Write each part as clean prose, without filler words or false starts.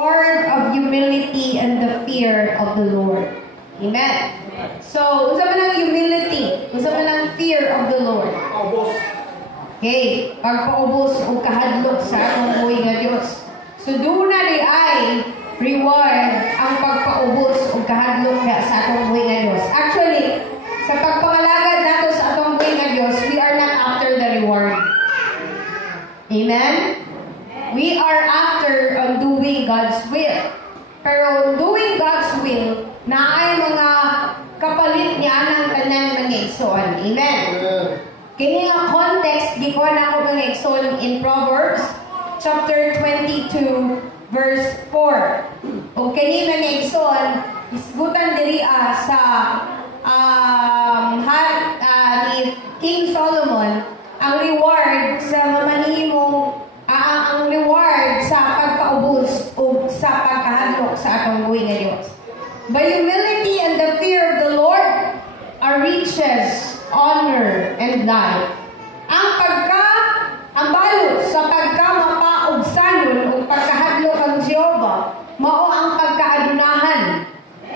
reward of humility and the fear of the Lord. Amen. So, usa man ang humility, usa man ang fear of the Lord. Okay, pagpaubos o kahadlok sa atong buhay nga Dios. So, doon na di ay reward ang pagpaubos o kahadlok sa atong buhay nga Dios. Actually, sa pagpangalagad nato sa atong buhay nga Dios, we are not after the reward. Amen? We are after on doing God's will. Pero doing God's will, na ay mga kapalit niya ng kanyang mga igsoon. Amen? Kini nga context, gikuha na ako mga igsoon in Proverbs chapter 22 verse 4. O kini mga igsoon, isgutan diri sa ni King Solomon ang reward sa mamanihimong ang reward sa pagpaubos o sa pagkahadlok sa atong buhay nga Dios. By humility and the fear of the Lord are riches, honor, and life. Ang balot sa pagkamapaugsanon o pagkahadlok ang Jehova, mao ang pagkaadunahan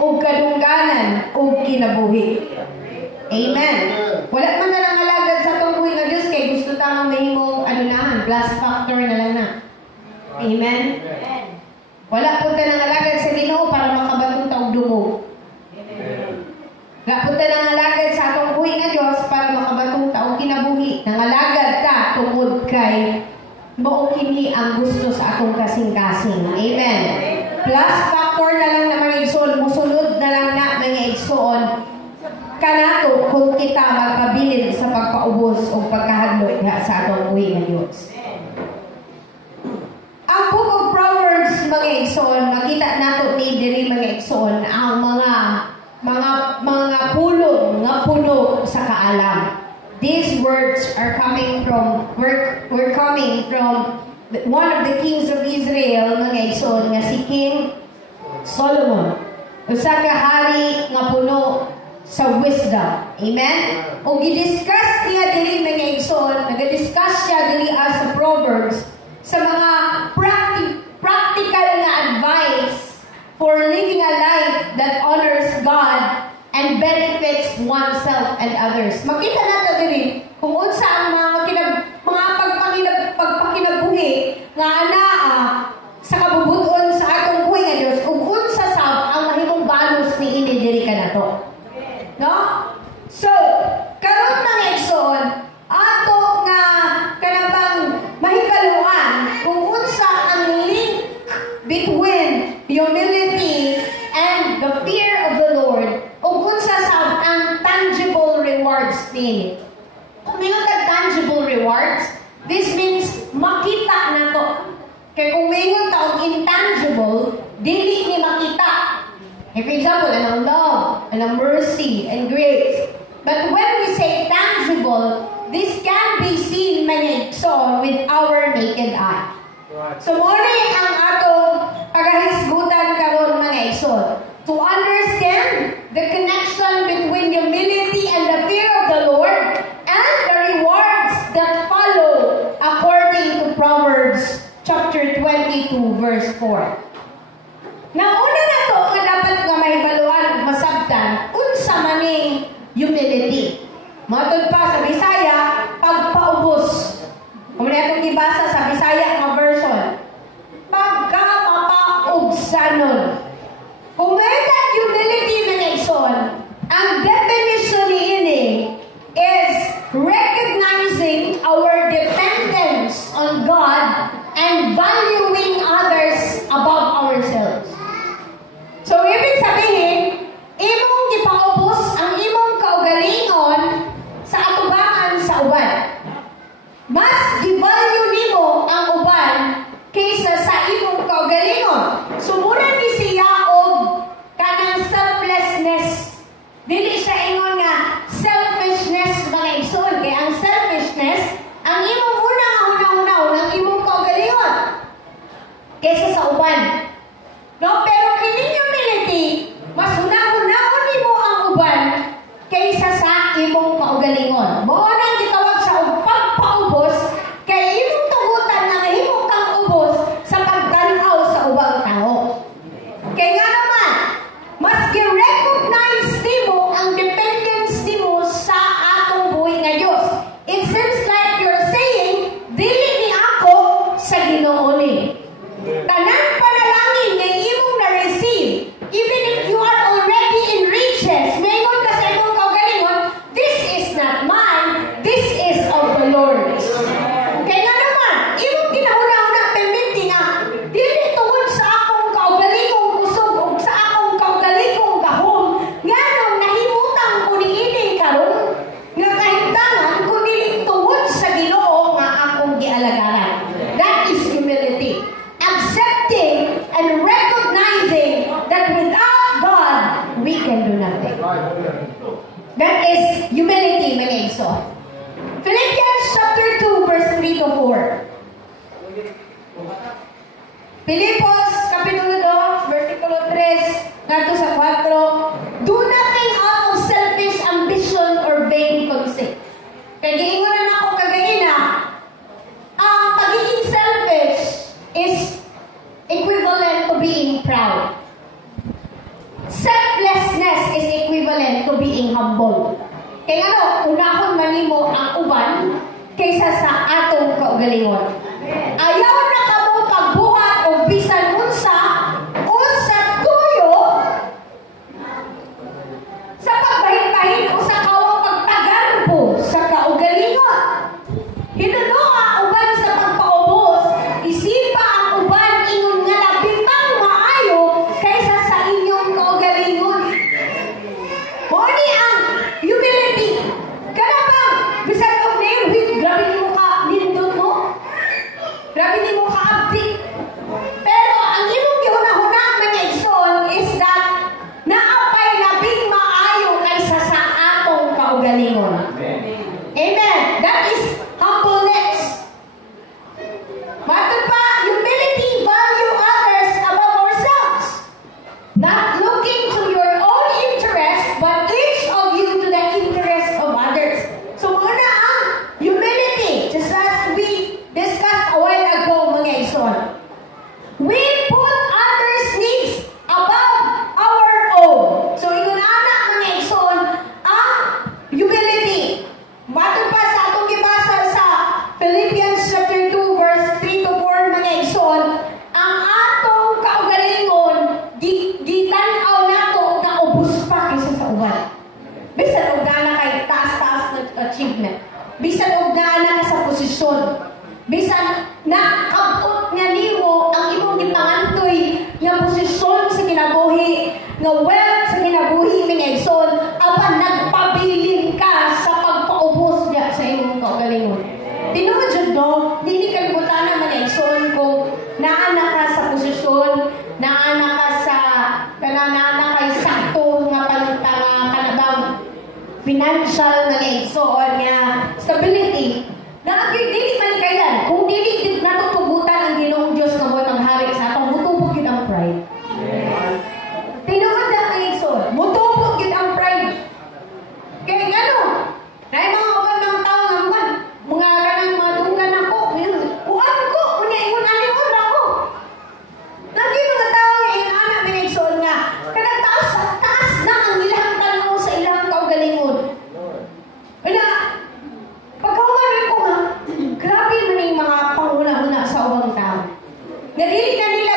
o kadungganan o kinabuhi. Amen. Wala man na lang alagad sa itong buhay nga Diyos kay gusto tamang mahimong adunahan. Plus factor na lang na. Amen. Wala po ta nang alagad sa Ginoo para makabatong taog dumog. Wala po ta nang alagad sa atong buhay nga Diyos para makabatong taog kinabuhi. Nangalagad ta tungod kay mao kini ang gusto sa atong kasing-kasing. Amen. Plus factor na lang na mga igsoon, musunod na lang na mga igsoon kanato kung kita magpabilin sa pagpaubos o pagkahadlok sa atong buhay nga Diyos. Ang Book of Proverbs, mga igsoon, makita nato ni diri mga igsoon ang mga pulong nga puno sa kaalam. These words are coming from were coming from one of the kings of Israel, mga igsoon, nga si King Solomon. Usa ka hari nga puno sa wisdom. Amen? O gidiscuss niya diri mga igsoon, nag-discuss siya diri sa Proverbs sa mga practical na advice for living a life that honors God and benefits oneself and others. Makita nato diri kung unsa ang pagpakinabuhi nga anaa sa kabubuton sa atong buhay nga Dios ug unsa sab ang mahimong balos ni ini diri kanato. No? So, karon mga igsoon, ato nga kanabang mahikaluan kung unsa ang link between humility and the fear of the Lord ug unsa sa ang tangible rewards ni. Kung mayroon ka tangible rewards, this means makita nato. Kaya kung mayroon ta og intangible, dili ni makita. For example, anong love, anong mercy, and grace. But when we say tangible, this can be seen so with our naked eye. So, muna ang atong paghahisgutan karon mga igsoon. To understand the connection between humility and the fear of the Lord and the rewards that follow according to Proverbs chapter 22 verse 4. Now, una na to nga dapat nga mahibaluan ug masabtan unsa maning humility. Matod pa sa Bisaya, pagpaubos. Kung na itong ibasa sa Bisaya nga version, pagkamapaugsanon. Kung may humility na igsoon, ang definition ni is recognizing our dependence on God and valuing others above ourselves. So, ibig sabihin, imong ipaubos ang imong kaugalingon sa atubang That is humility, mga igso. Philippians chapter 2, verse 3 to 4. Filipos, kapitulo 2, versikulo 3, nato sa 4. Do nothing out of selfish ambition or vain conceit. Kaya giingon na ako kagaina, ang pagiging selfish is equivalent to being proud. Selflessness is equivalent to being humble. Kaya ano, unahon manimo ang uban kaysa sa atong kaugalingon. Ayaw na kamo pagbuhat o bisan unsa o sa tuyo sa pagbahin-bahin o sa kawang pagtagarbo sa kaugalingon. Hinunoa uban sa pagpaubos, isipa ang uban ingon nga labi pang maayo kaysa sa inyong kaugalingon. Muni ang humility. Kana bang bisan og name, grabe ni mo ka nindot mo. Grabe ni mo ka abdi. Pero ang imong gihuna-huna mga igsoon is that naapay labing maayo kaysa sa atong kaugalingon. Amen. That is humbleness. Matod pa, humility, value others above ourselves. Not looking to your own interest, but each of you to the interest of others. So muna ang humility, just as we discussed a while ago, mga igsoon. We put others' needs above our own. So ingon ana mga igsoon, ang humility. Matod pa sa atong gibasa sa Philippians chapter 2 verse 3 to 4 mga igsoon, ang atong kaugalingon gitan-aw nato og kaubos pa kaysa sa uban. Bisan og naa kay taas-taas na achievement. Bisan og naa ka sa posisyon. Bisan na kabot nga nimo ang imong gipangantoy nga posisyon sa kinabuhi, nga wealth sa kinabuhi mga igsoon, apan nagpabilin ka sa pagpaubos niya sa imong kaugalingon. Tinuod jud no, dili kalibutan na mga igsoon kung naana ka sa posisyon, naana ka sa kanana kay sakto nga kanabang financial mga igsoon nga stability. Naagay dili malikayan kung dili natutugutan ang Ginoong Dios nga mo'y maghari sa atong mutubog gyud ang pride. Tinuod na mga igsoon, mutubog gyud ang pride. Kaya ngano? Nay mga uban ng tao nga man, mga kanang mga dunggan ako, kuan ko, unya ingon ani ora ko. Lagi mga tao nga ingon ana mga igsoon nga, kanang taas na ang ilang tanaw sa ilang kaugalingon. Wala. Pagkawarin ko nga, grabe man yung mga panguna-una sa ubang tao. Nga dili na nila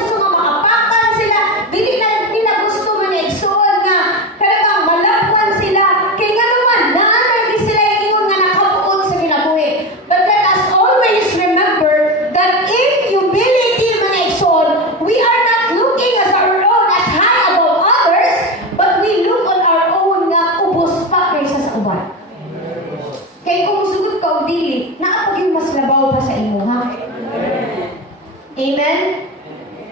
gusto nga makapakan sila, dili na nila gusto mga igsoon nga, kanabang malapwan sila, kaya nga naman, naanargi sila yung ingon nga nakabuot sa kinabuhi. But let us always remember that in humility mga igsoon, we are not looking as our own as high above others, but we look on our own nga ubos pa kaysa sa uban. Kaya kung sugot ka o dili, naapag yung mas labaw pa sa imo, ha? Amen?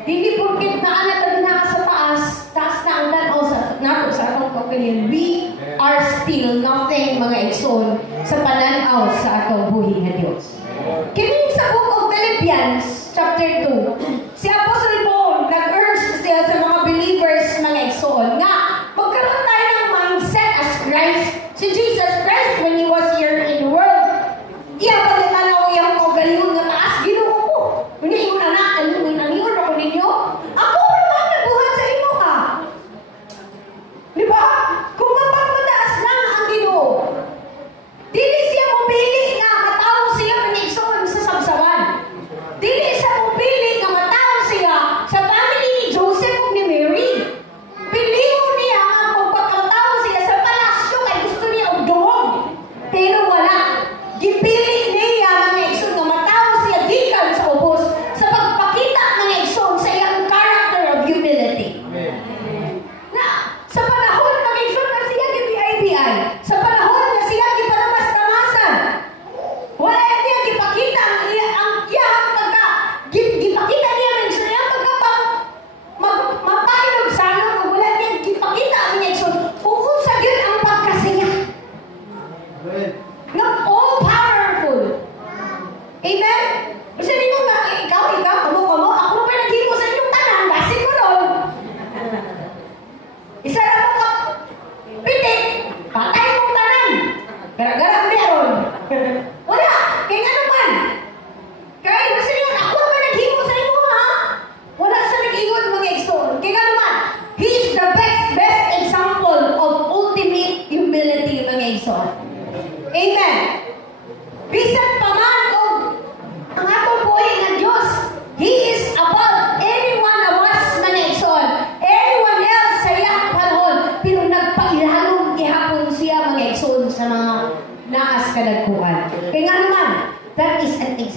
Dili porkit naanat na ka sa taas na ang tanaw sa nato sa atong kaugalingon. We are still nothing, mga igsoon, sa pananaw sa atong buhi nga Dios. Kini sa book of Philippians, chapter 2, si Apostle Paul nag-urge siya sa mga believers, mga igsoon, nga magkaroon tayo ng mindset as Christ, si Jesus Christ when He was here in the world. Iya pa na tanaw yung kaugalingon nga taas, Ginoo ko. Kunya ingon ana, anion ako ninyo. Ako naman nabuhat sa imo ha. Di ba? Kung mapagmataas lang ang Ginoo, dili siya mabili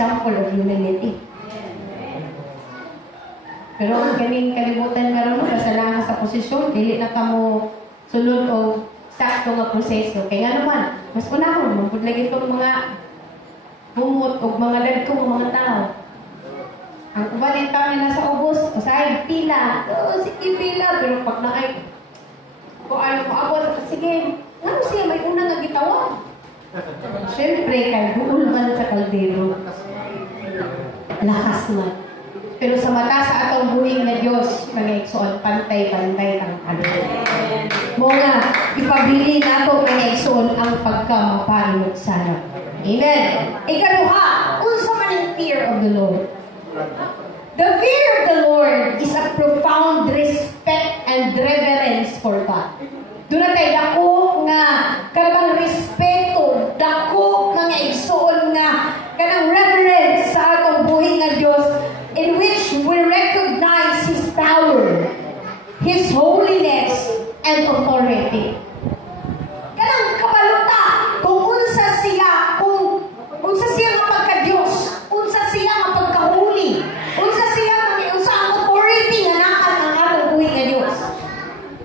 example of humility. Pero ang ganing kalimutan karon mo kasalanan sa posisyon, dili na kamo sulod o sakto nga proseso. Kaya naman, mas unahon mo lagi itong mga humot o mga dagkong mga tao. Ang uban yung tao na nasa ubos, usahay, pila. Sige, pila. Pero pag nakay, kung ano mo abot, sige, ano siya, may unang nagitawa. Siyempre, kay buol man sa kaldero. Lakas man. Pero sa mata sa atong buhing na Diyos, mga igsoon, pantay-pantay ang kaloro. Mga ipabili na ito, mga igsoon, ang pagkamapalot sana. Amen. Ikaduha, unsa man ang fear of the Lord. The fear of the Lord is a profound respect and reverence for God. Doon tayo dako nga kanang respeto, dako mga igsoon nga kanang reverence sa atong buhing nga Diyos, in which we recognize His power, His holiness, and authority. Kanang kabaluta kung unsa siya, kung unsa siya nga pagka-Diyos, unsa siya nga pagka-holy, unsa siya unsa ang authority nga nakan ang atong buhing nga Diyos.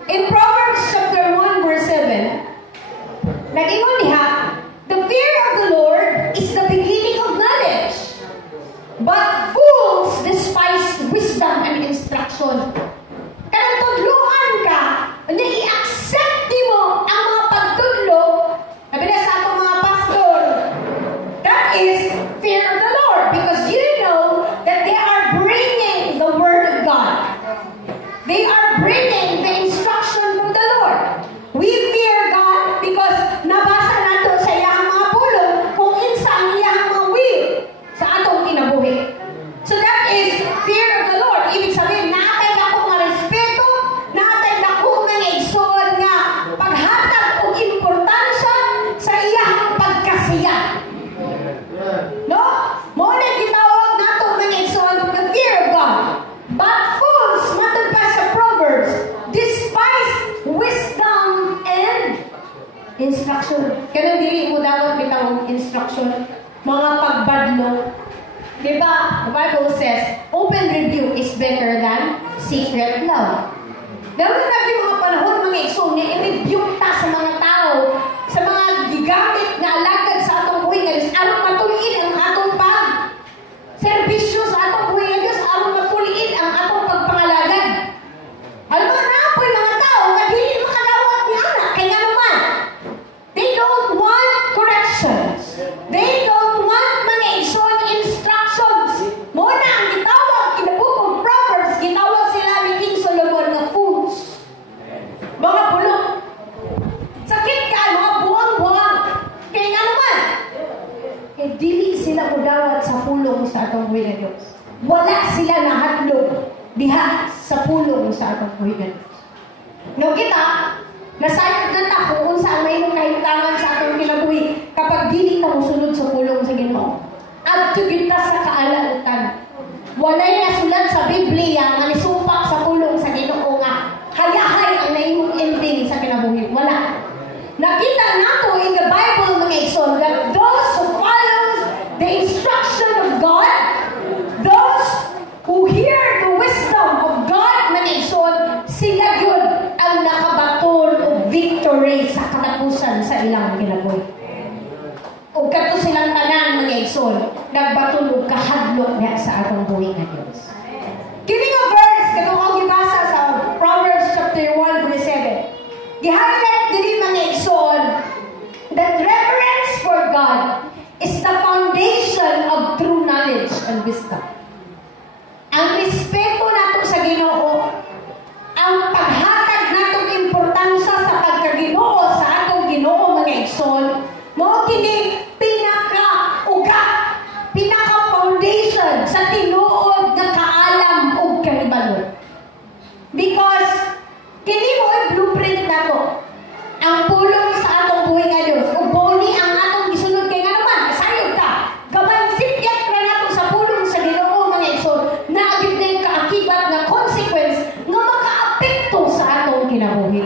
In Proverbs chapter 1 verse 7, nag-ingon niya, the fear of the Lord is the beginning of knowledge, but fools despise wisdom and instruction. Kanang tudloan ka, na i-accept mo ang mga pagtudlo, sabi na sa atong mga pastor, that is fear of the Lord, because you know that they are bringing the word of God. They are bringing the instruction from the Lord. We fear God because nabasa nato sa iyang mga pulong kung insa ang iyang mga will sa atong kinabuhi. So that is fear of the Lord. Ibig sabihin, naatay dako nga respeto, naatay dako nga igsoon nga paghatag og importansya sa iyang pagkasiya. No? Mo na gitawag nato mga igsoon the fear of God. But fools, matod pa sa Proverbs, despise wisdom and instruction. Kaya dili mo dapat bitawag instruction, mga pagbadlo. Diba? The Bible says, open rebuke is better than secret love. Dahil na yung mga panahon, mga igsoon, na i-rebuke ta sa mga tao, sa mga gigamit na alagad sa atong buhay nga Diyos, aron matuliin ang atong pag-servisyo sa atong buhay nga Diyos, aron matuliin ang atong pagpangalagad. Alam mo na po yung mga tao, nga dili makadawat ni anak, kaya naman, they don't want corrections. They don't want mga igsoon instructions. Muna ang gitawag, in the book of Proverbs, gitawag sila ni King Solomon na fools. Mga bulok. Sakit ka, mga buwang-buwang. Kaya nga naman, dili sila mudawat sa pulong sa atong buhay na Diyos. Wala sila nahadlok diha sa pulong sa atong buhay na Diyos. No, kita, nasayod na ta kung unsa ang mayroong kahimutangan sa atong kinabuhi kapag dili ka musunod sa pulong sa Ginoo. At kita sa kaalalutan. Walay nasulat sa Biblia nga nisumpak sa pulong sa Ginoo nga hayahay ang naimong ending sa kinabuhi. Wala. Nakita nato in the Bible mga igsoon that those who follows the instruction of God, those who hear the wisdom of God mga igsoon, sila yun ang nakabaton o victory sa katapusan sa ilang kinabuhi. O kato silang tanan mga igsoon, nagbatulog kahadlok niya sa atong buhay nga Diyos. Kini nga verse, katong ang gibasa sa Proverbs chapter 1 verse 7. Gi-highlight diri mga igsoon that reverence for God is the foundation of true knowledge and wisdom. Ang respeto nato sa Ginoo, ang paghatag natong importansya sa pagkaginoo sa atong Ginoo mga igsoon, mao kini pinaka-foundation sa tinuod na kaalam ug kahibalo. Because kini mo ay blueprint nato. Ang pulong sa atong buhay nga Diyos, ug boni ang atong gisunod kay nga naman, sayod ta. Gamay sityat ra nato sa pulong sa Ginoo mga igsoon, na agid na yung kaakibat na consequence nga maka-apekto sa atong kinabuhi.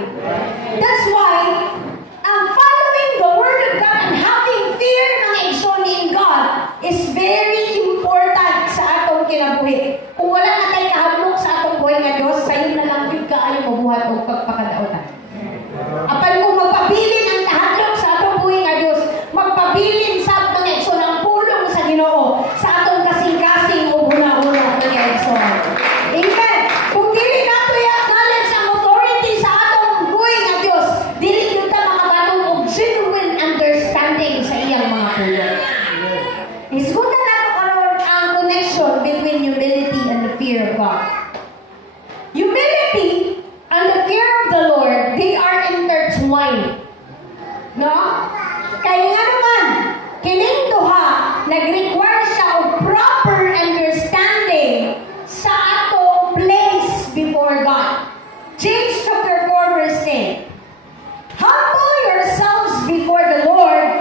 That's why following the Word of God and having fear mga igsoon in God is very important. buhat o pagpakadaotan. Apan kung magpabilin ang kahadlok sa atong buhi nga Dios, magpabilin sa mga igsoon ang pulong sa Ginoo sa atong kasing-kasing o huna-huna mga igsoon. Amen. Kung dili nato i-acknowledge ang authority sa atong buhi nga Dios, dili gyud ta makabaton og genuine understanding sa iyang mga pulong. Isgutan nato karon ang connection between humility and the fear of God. Humility and the fear of the Lord, they are intertwined. No? Kaya nga naman, kining duha, nag-require siya of proper understanding sa atong place before God. James chapter 4 verse 10. Humble yourselves before the Lord,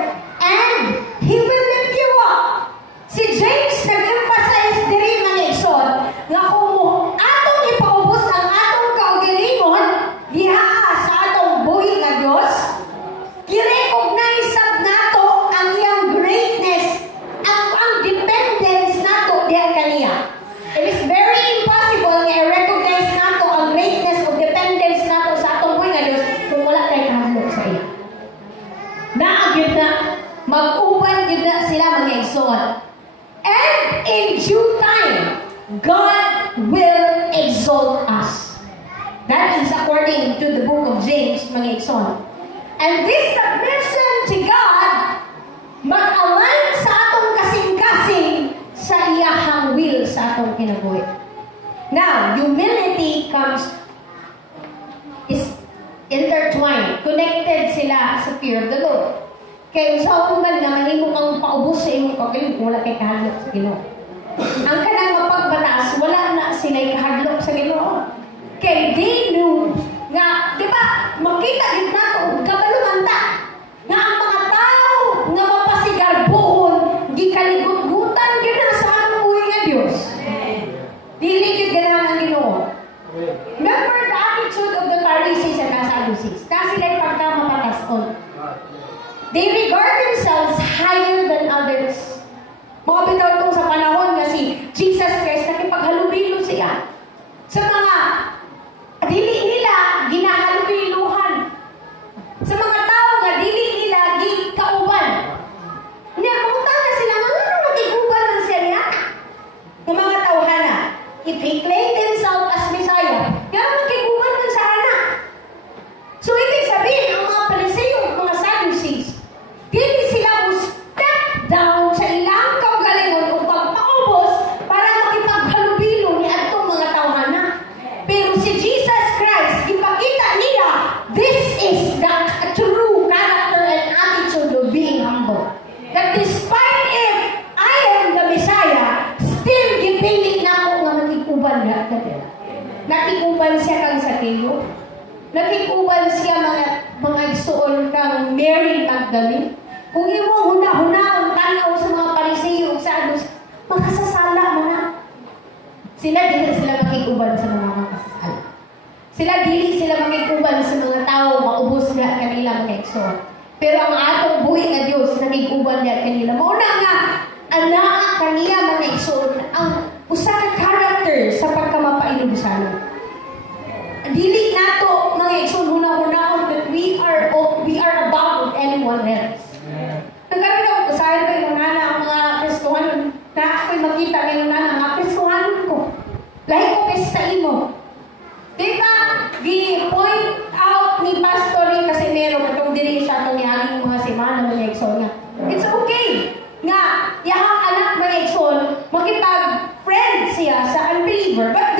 and He will lift you up. Si James nag-emphasize diri man igsoon nga kung atong ipaubos ang atong kaugalingon diha sa atong buhi nga Dios, i-recognize nato ang iyang greatness, ang dependence nato diha kaniya. It is very impossible nga i-recognize nato ang greatness o dependence nato sa atong buhi nga Dios kung wala tay kahadlok sa iya. Naagid na mag-uban gid na sila mga igsoon. And in due time, God will exalt us. That is according to the book of James, mga igsoon. And this submission to God mag-align sa atong kasing-kasing sa iyahang will sa atong kinabuhi. Now, humility is intertwined, connected sila sa fear of the Lord. Kaya usaon man na mahimo kang paubos sa imong kaugalingon kung wala kay kahadlok sa Ginoo. Ang kanang mapagbatas, wala na sila'y kahadlok sa Ginoo. Kaya they knew nga, di ba, makita din nato, kabalumanta, nga ang mga tao nga mapasigarbuhon, gikaligot-gutan gina sa among buhi nga Dios. Dili gyud ganahan ang Ginoo. Remember the attitude of the Pharisees and the Sadducees. Na sila'y pagkamapatason. They regard themselves higher than others. Mga bitaw itong sa panahon na si Jesus Christ nakipaghalubilo siya sa mga dili nila ginahalubiluhan, sa mga tao nga dili nila gikauban. Niya, mangutang na sila, ano nagiguban ng siya niya? Ng mga tawhana, if he claimed himself as Messiah, kaya magkiguban man sa anak. So, ibig sabihin, ang mga Pariseo, mga Sadducees, dili sila mo step down sa ilang kaugalingon o pagpaubos para makipaghalubilo ni atong mga tawhana. Pero si Jesus Christ, ipakita niya, this is the true character and attitude of being humble. That despite if I am the Messiah, still gipili na ako nga nakikuban niya. Nakikuban siya kang Sakeo. Nakikuban siya mga igsoon kang Mary Magdalene. Kung imo huna-huna ang tanaw sa mga Pariseo sa Sadducees, makasasala mo na. Sila dili sila makikuban sa mga makasasala. Sila makikuban sa mga tao maubos na kanila mga igsoon. Pero ang atong buhi nga Dios nakikuban niya kanila. Mauna nga anaa kaniya mga igsoon ang usa ka character sa pagkamapainubusan. Dili nato mga igsoon huna-hunaon that we are above anyone else. Nagkaroon ako, usahin ko yung ang mga Kristohan na ako'y makita ngayon na mga Kristohan ko. Lahi ko kasi sa imo. Diba, gi-point out ni Pastor Casimero katong diri siya itong niaging mga semana mga igsoon nga. It's okay nga, yahang anak mga igsoon, makipag-friend siya sa unbeliever, but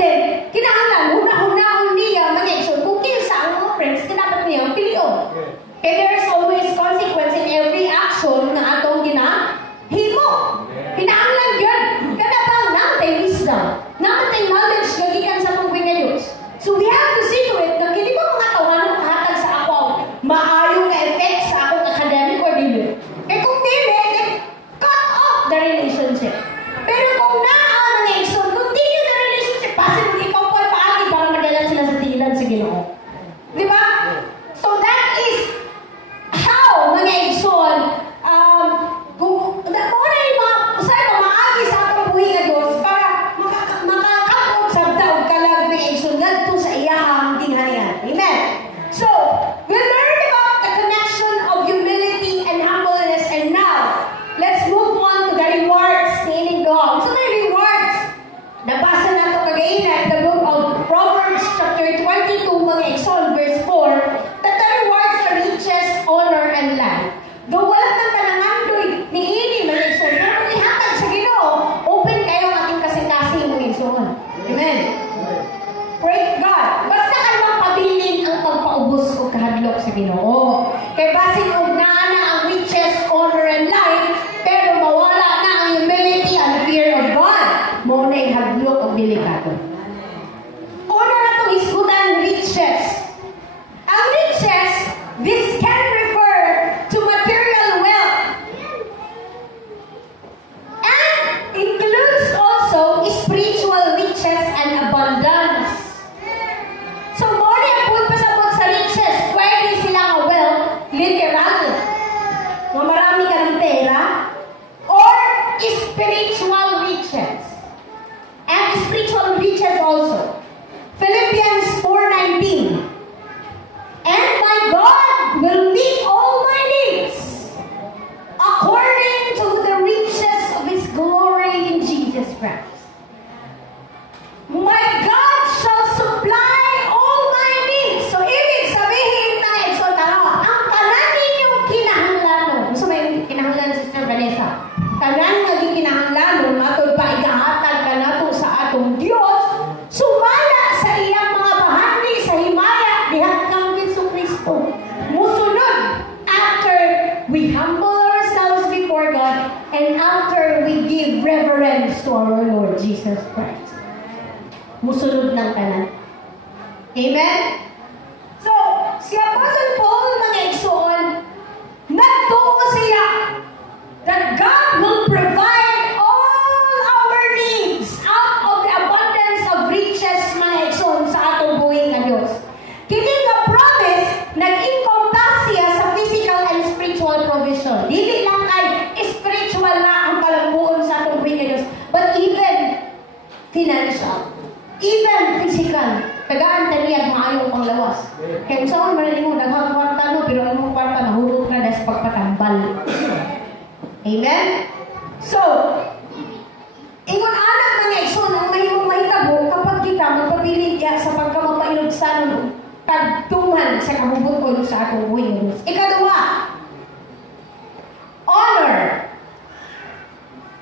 Jesus Christ. Musunod ng tanan. Amen? So, si Apostle Paul, mga igsoon, nagtuo siya that God will provide all our needs out of the abundance of riches, mga igsoon, sa atong buhing na Diyos. Kini nga promise, nag-encompass siya sa physical and spiritual provision. Dili lang kay spiritual na ang kalambuon sa atong buhing na Diyos, but even financial, even physical. Tagaan taniya maayo panglawas. Kaya saan man mo daghang kwarta no, pero ang kwarta nahurot na sa pagpatambal. Amen? So, ingon anak mga igsoon, ang mahimong mahitabo kapag kita magpabilin niya sa pagkamapainog sa nun, pagtungan sa kabubuton sa atong buhay. Ikaduha, honor.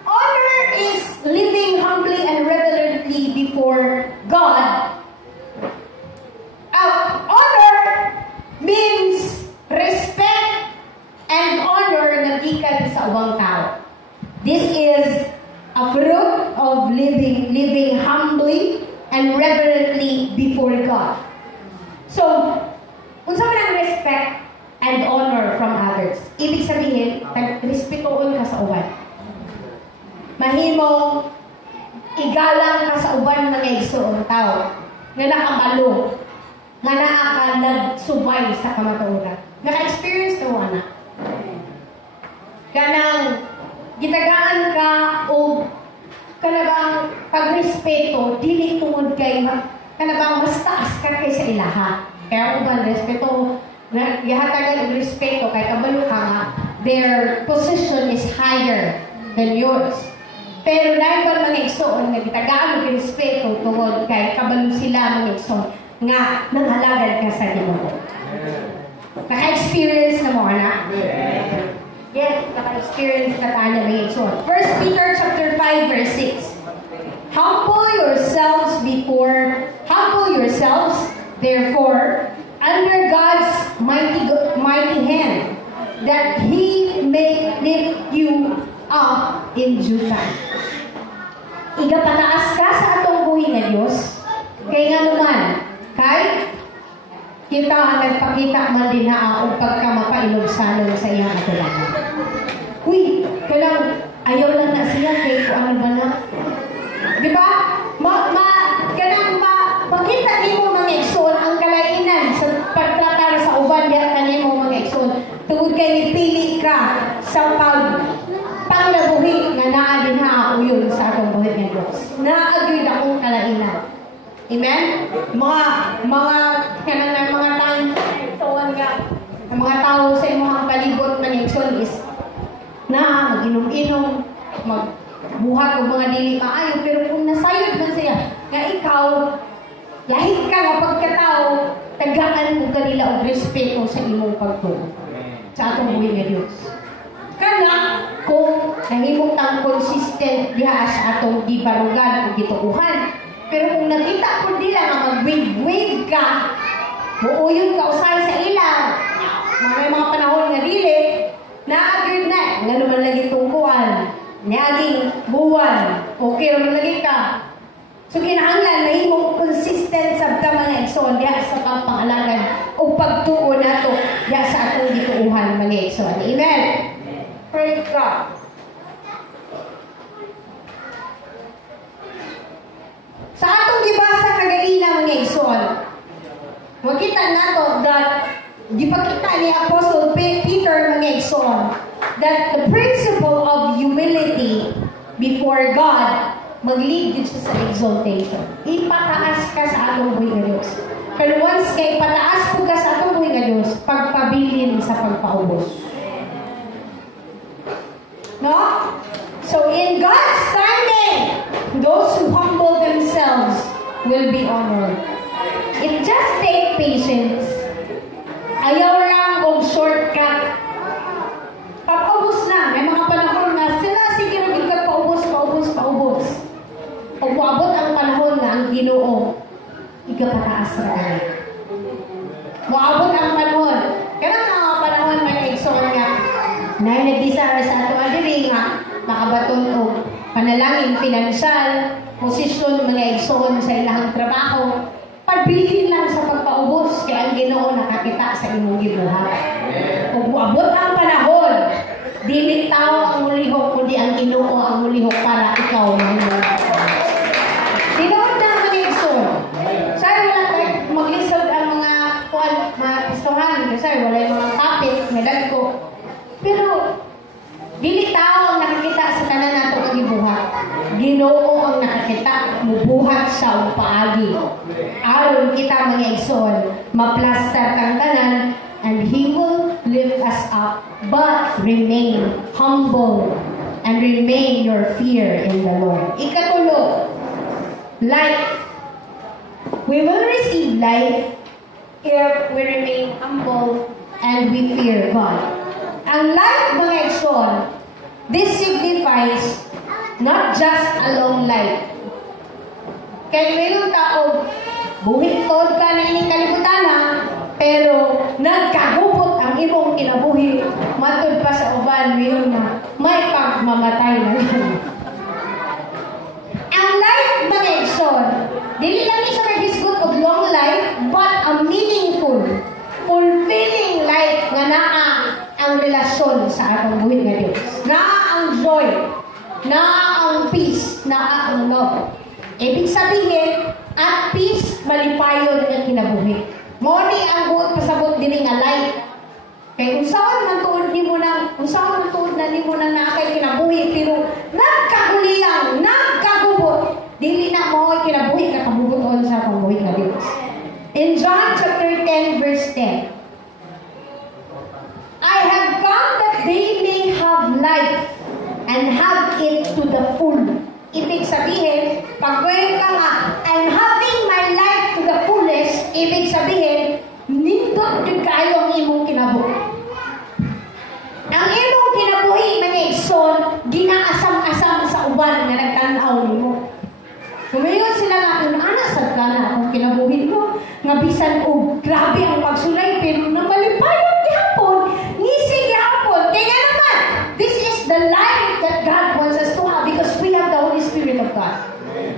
Honor is living humbly and reverently before God. Honor means respect and honor na gikan sa ubang tao. This is a fruit of living humbly and reverently before God. So, unsa man ang respect and honor from others? Ibig sabihin, respetuon ka sa uban. Mahimong igalang ka sa uban mga igsoon tao nga nakabalo, nga naa ka nagsubay sa kamatuoran. Naka-experience ka wala. Kanang gitagaan ka o kanabang pagrespeto, dili tungod kay kanabang mas taas ka kaysa ilaha. Kaya uban respeto, gihatagan og respeto kay kabalo ka nga their position is higher than yours. Pero dahil ba mga igsoon nga gitagaan og respeto tungod kay kabalo sila mga igsoon nga nanghalagad ka sa Ginoo. Naka-experience na mo, anak? Yes, naka-experience na tayo mga igsoon. 1 Peter chapter 5 verse 6. Humble yourselves, therefore, under God's mighty hand, that He may lift you up in due time. Igapataas ka sa atong buhi nga Diyos, kaya nga naman, kay kita ang nagpakita man din na ang pagkamapainog sanon sa iyang atulangan. Uy, kailang ayaw lang na siya kay kung ano ba na. Di ba? Makita niyo mo mga igsoon ang kalainan sa pagtratar sa uban diya kanimo mga igsoon. Tungod kay nipili ka sa panglabuhi nga naa din ha uyon sa atong buhi nga Dios. Naagyoy akong kalainan. Amen? Mga time ang mga tao sa imong palibot na nixon is na mag-inom-inom, magbuhat o mga dili maayo, pero kung nasayod man siya, nga ikaw, lahit ka nga pagkatao, tagaan mo kanila o respeto sa imong pagtuo sa atong buhay nga Diyos. Kana, kung nahimong tang consistent diha sa atong gibarugan o gitukuhan, pero kung nakita ko nila nga mag-wave ka, muuyon ka usay sa ilang, mga panahon nga dili, na-agreed na, nga naman lagi tungkuan, niaging buwan, okay naman lagi ka. So kinahanglan, mahimong consistent sa mga igsoon, diya sa pagpangalagan o pagtuo na to, diya sa atong gituuhan mga igsoon. Amen? Praise God. Sa atong gibasa kagaina mga igsoon, makita nato that gipakita ni Apostle Peter mga igsoon that the principle of humility before God mag-lead din siya sa exaltation. Ipataas ka sa atong buhay nga Diyos. Pero once kay ipataas po ka sa atong buhay nga Diyos, pagpabilin sa pagpaubos. No? So in God's timing, those who humble themselves will be honored. It just take patience. Ayaw lang og shortcut. Pag-ubos na. May mga panahon na sila sige rin ka paubos. Pag uabot ang panahon na ang Ginoo, igapataas ra ka. Uabot ang panahon. Kanang mga panahon may igsoon nga na nagdesire sa ato adiri nga makabaton og panalangin financial, posisyon mga igsoon sa ilahang trabaho, pagbilin lang sa pagpaubos kay ang Ginoo nakakita sa imong gibuhat. Ug moabot ang panahon, dili tao ang mulihok kundi ang Ginoo ang mulihok para ikaw mahulog. Tinuod na mga igsoon. Say wala kay maglisod ang mga mga pistohan kasi wala yung mga kapit nga dagko. Pero dili tao ang nakakita sa tanan nato nga gibuhat. Ginoo ang nakakita mubuhat sa paagi. Aron kita mga igsoon, maplastar kang tanan and He will lift us up. But remain humble and remain your fear in the Lord. Ikatulo, life. We will receive life if we remain humble and we fear God. Ang life mga igsoon, this signifies not just a long life. Kaya mayroong tao, buhitod ka na ining kalibutan ha, pero nagkagupot ang imong kinabuhi, matod pa sa uban, mayroon na may pagmamatay na lang. Ang life mga igsoon, dili lang isa may hisgot of long life, but a meaningful, fulfilling life nga naa ang relasyon sa atong buhit nga Diyos. Naa ang joy, naa ang peace, naa ang love. Ibig sabihin, at peace, malipayon nga kinabuhi. Moni ang buot pasabot diri nga life. Kay unsaon man tuod nimo na, unsaon man tuod na nimo na naakay kinabuhi, pero nagkaguliyang, nagkagubot, dili na mo kinabuhi ka kabubuton sa atong buhit nga Diyos. In John chapter 10 verse 10, I have come that they may have life and have it to the full. Ibig sabihin, pag ka nga, I'm having my life to the fullest, ibig sabihin, nindot yung kayo ang imong kinabuhi. Ang imong kinabuhi, mga igsoon, ginaasam-asam sa uban na nagtanaw nimo. Kumayon sila nga, kung anak sa ka na akong kinabuhi mo, nga bisan o grabe ang pagsulay, pero namalipayon gihapon, ngisig gihapon. Kaya naman, this is the life that God wants us to have because we have the Holy Spirit of God.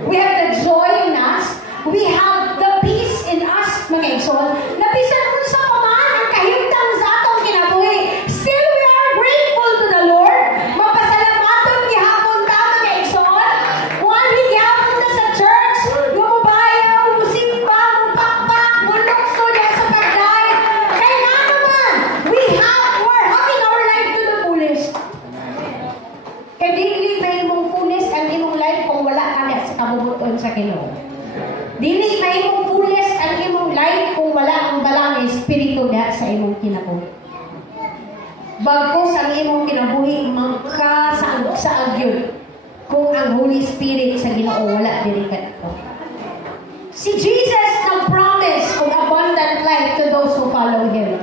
We have the joy in us. We have the peace in us, mga igsoon, na bisan unsa pa man ang kahimtang sa atong kinabuhi. Still, we are grateful to the Lord. Mapasalamaton gihapon ta, mga igsoon. One week gihapon ta sa church, gumubayaw, musimba, mupakpak, mulokso niya sa pagdaig. Kaya nga naman, we're having our life to the fullest. Kaya dili may imong fullest ang imong life kung wala ka na sa kabubuton sa Ginoo. Dili may imong fullest ang imong life kung wala ang balang espiritu diha sa imong kinabuhi. Bagkus ang imong kinabuhi mangkasaag yun kung ang Holy Spirit sa Ginoo wala diri kadto. Si Jesus nag-promise of abundant life to those who follow Him.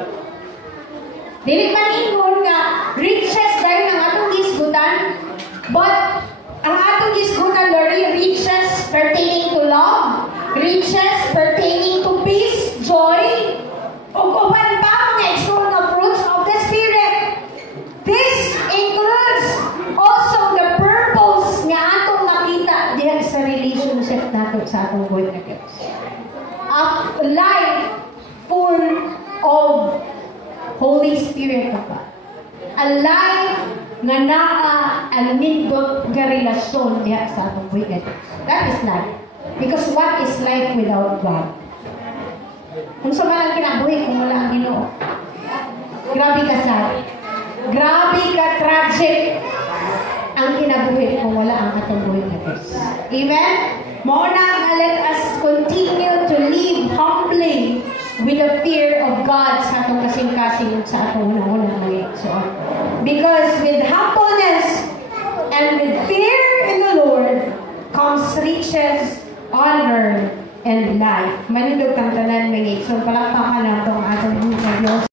Dili man ingon nga riches dahil ang atong gisgutan, but ang atong gisgutan dahil riches pertaining to love, riches pertaining to peace, joy, ug uban pa mga igsoon nga fruits of the Spirit. This includes also the purpose nga atong nakita diha sa relationship nato sa atong buhay nga Diyos. A life full of Holy Spirit of God. A life nga naa ang nindot nga relasyon diha sa atong buhay nga Diyos. That is life. Because what is life without God? Kung sa man ang kinabuhi kung wala ang Ginoo. Grabe ka sad. Grabe ka tragic ang kinabuhi kung wala ang atong buhay nga Diyos. Amen? Mauna nga let us continue to live humbly with the fear of God sa atong kasing-kasing sa atong unang-unang mga igsoon. Because with humbleness and with fear in the Lord comes riches, honor, and life. Manindog kang tanan, mga igsoon. Palakpakan na itong atong Diyos.